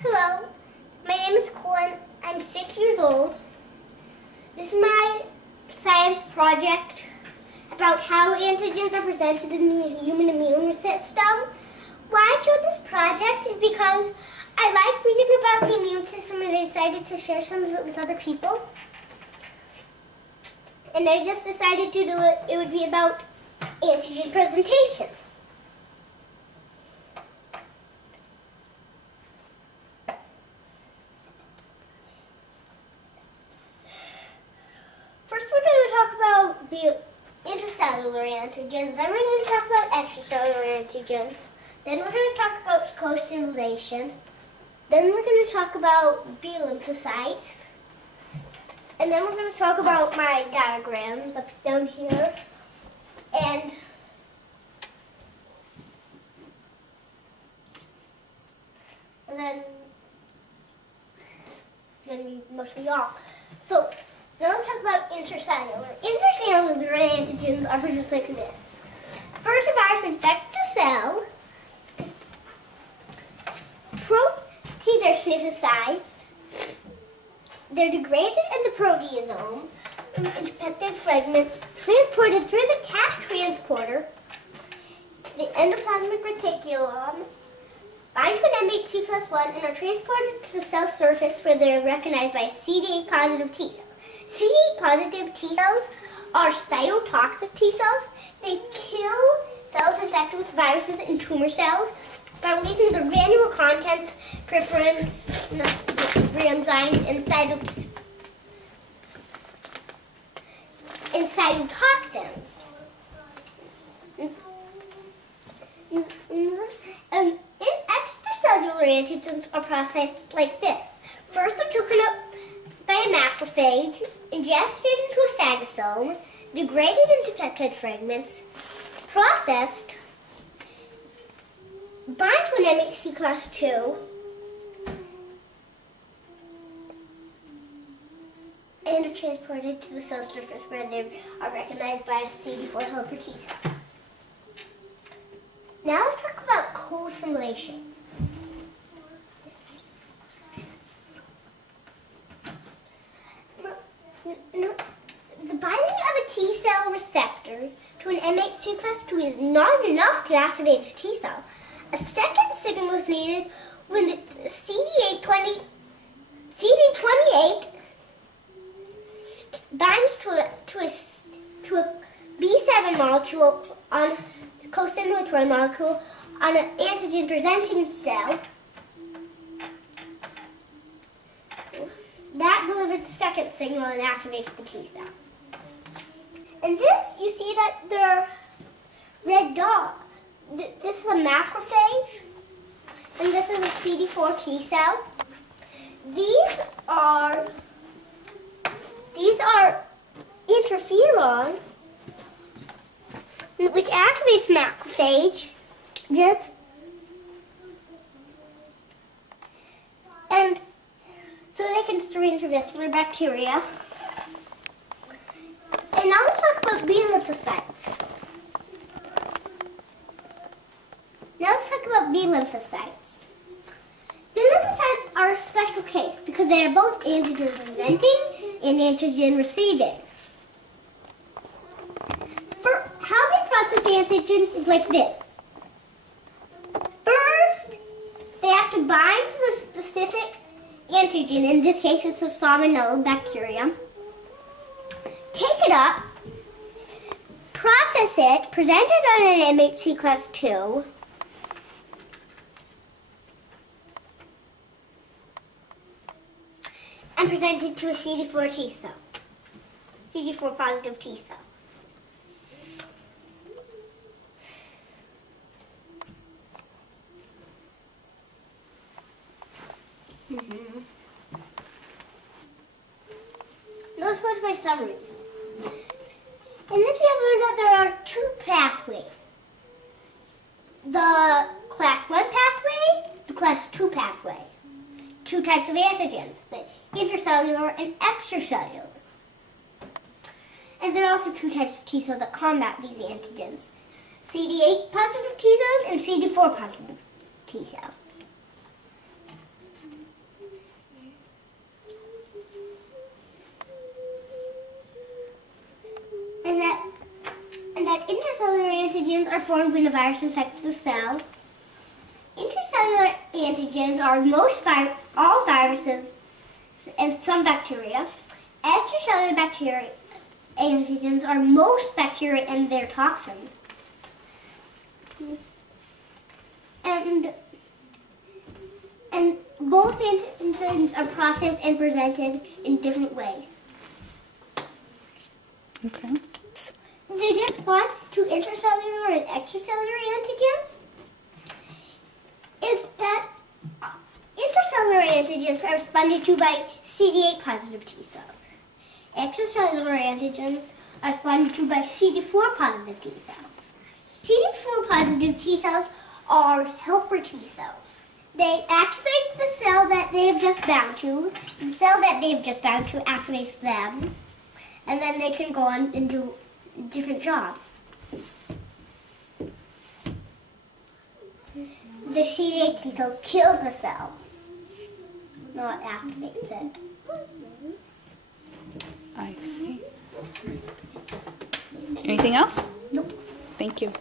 Hello, my name is Colin. I'm 6 years old. This is my science project about how antigens are presented in the human immune system. Why I chose this project is because I like reading about the immune system and I decided to share some of it with other people. And I just decided to do it. It would be about antigen presentation. First we're going to talk about the intracellular antigens, then we're going to talk about extracellular antigens, then we're going to talk about co-stimulation, then we're going to talk about B lymphocytes, and then we're going to talk about my diagrams up down here, and then it's going to be mostly all. So now let's talk about intracellular. Intracellular antigens are produced like this. First, a virus infects a cell. Proteins are synthesized. They're degraded in the proteasome into peptide fragments, transported through the CAP transporter to the endoplasmic reticulum, bind to an MHC+1, and are transported to the cell surface where they are recognized by CD8 positive T cells. CD8 positive T cells are cytotoxic T cells. They kill cells infected with viruses and tumor cells by releasing the granule contents, peripherin, enzymes, and cytotoxins. And extracellular antigens are processed like this. First, they're taken up by a macrophage, ingested into a phagosome, degraded into peptide fragments, processed, bind to an MHC class 2, and are transported to the cell surface where they are recognized by a CD4 helper T cell. Now let's talk about co-stimulation. The binding of a T cell receptor to an MHC class 2 is not enough to activate the T cell. A second signal is needed when the CD28 binds to a B7 molecule on co-stimulatory molecule on an antigen presenting cell. That delivers the second signal and activates the T cell. And this, you see that there are red dots. This is a macrophage, and this is a CD4 T cell. These are interferon, which activates macrophage, and so they can destroy intravascular bacteria. And now let's talk about B lymphocytes. B lymphocytes. B lymphocytes are a special case because they are both antigen presenting and antigen receiving. For how they process antigens is like this. First, they have to bind to the specific antigen. In this case, it's a salmonella bacterium. Take it up, process it, present it on an MHC class 2, and present it to a CD4 T cell, CD4 positive T cell. Now let's go to my summary. In this we have learned that there are two pathways. The class 1 pathway, the class 2 pathway. Two types of antigens, the intracellular and extracellular. And there are also two types of T cells that combat these antigens. CD8 positive T cells and CD4 positive T cells. intercellular antigens are formed when a virus infects the cell. Intracellular antigens are all viruses and some bacteria. Extracellular bacteria antigens are most bacteria and their toxins. And both antigens are processed and presented in different ways. Okay. The response to intracellular and extracellular antigens is that intracellular antigens are responded to by CD8 positive T cells. Extracellular antigens are responded to by CD4 positive T cells. CD4 positive T cells are helper T cells. They activate the cell that they've just bound to. The cell that they've just bound to activates them, and then they can go on and do different jobs. The CD8 T cell kills the cell, not activates it. I see. Anything else? Nope. Thank you.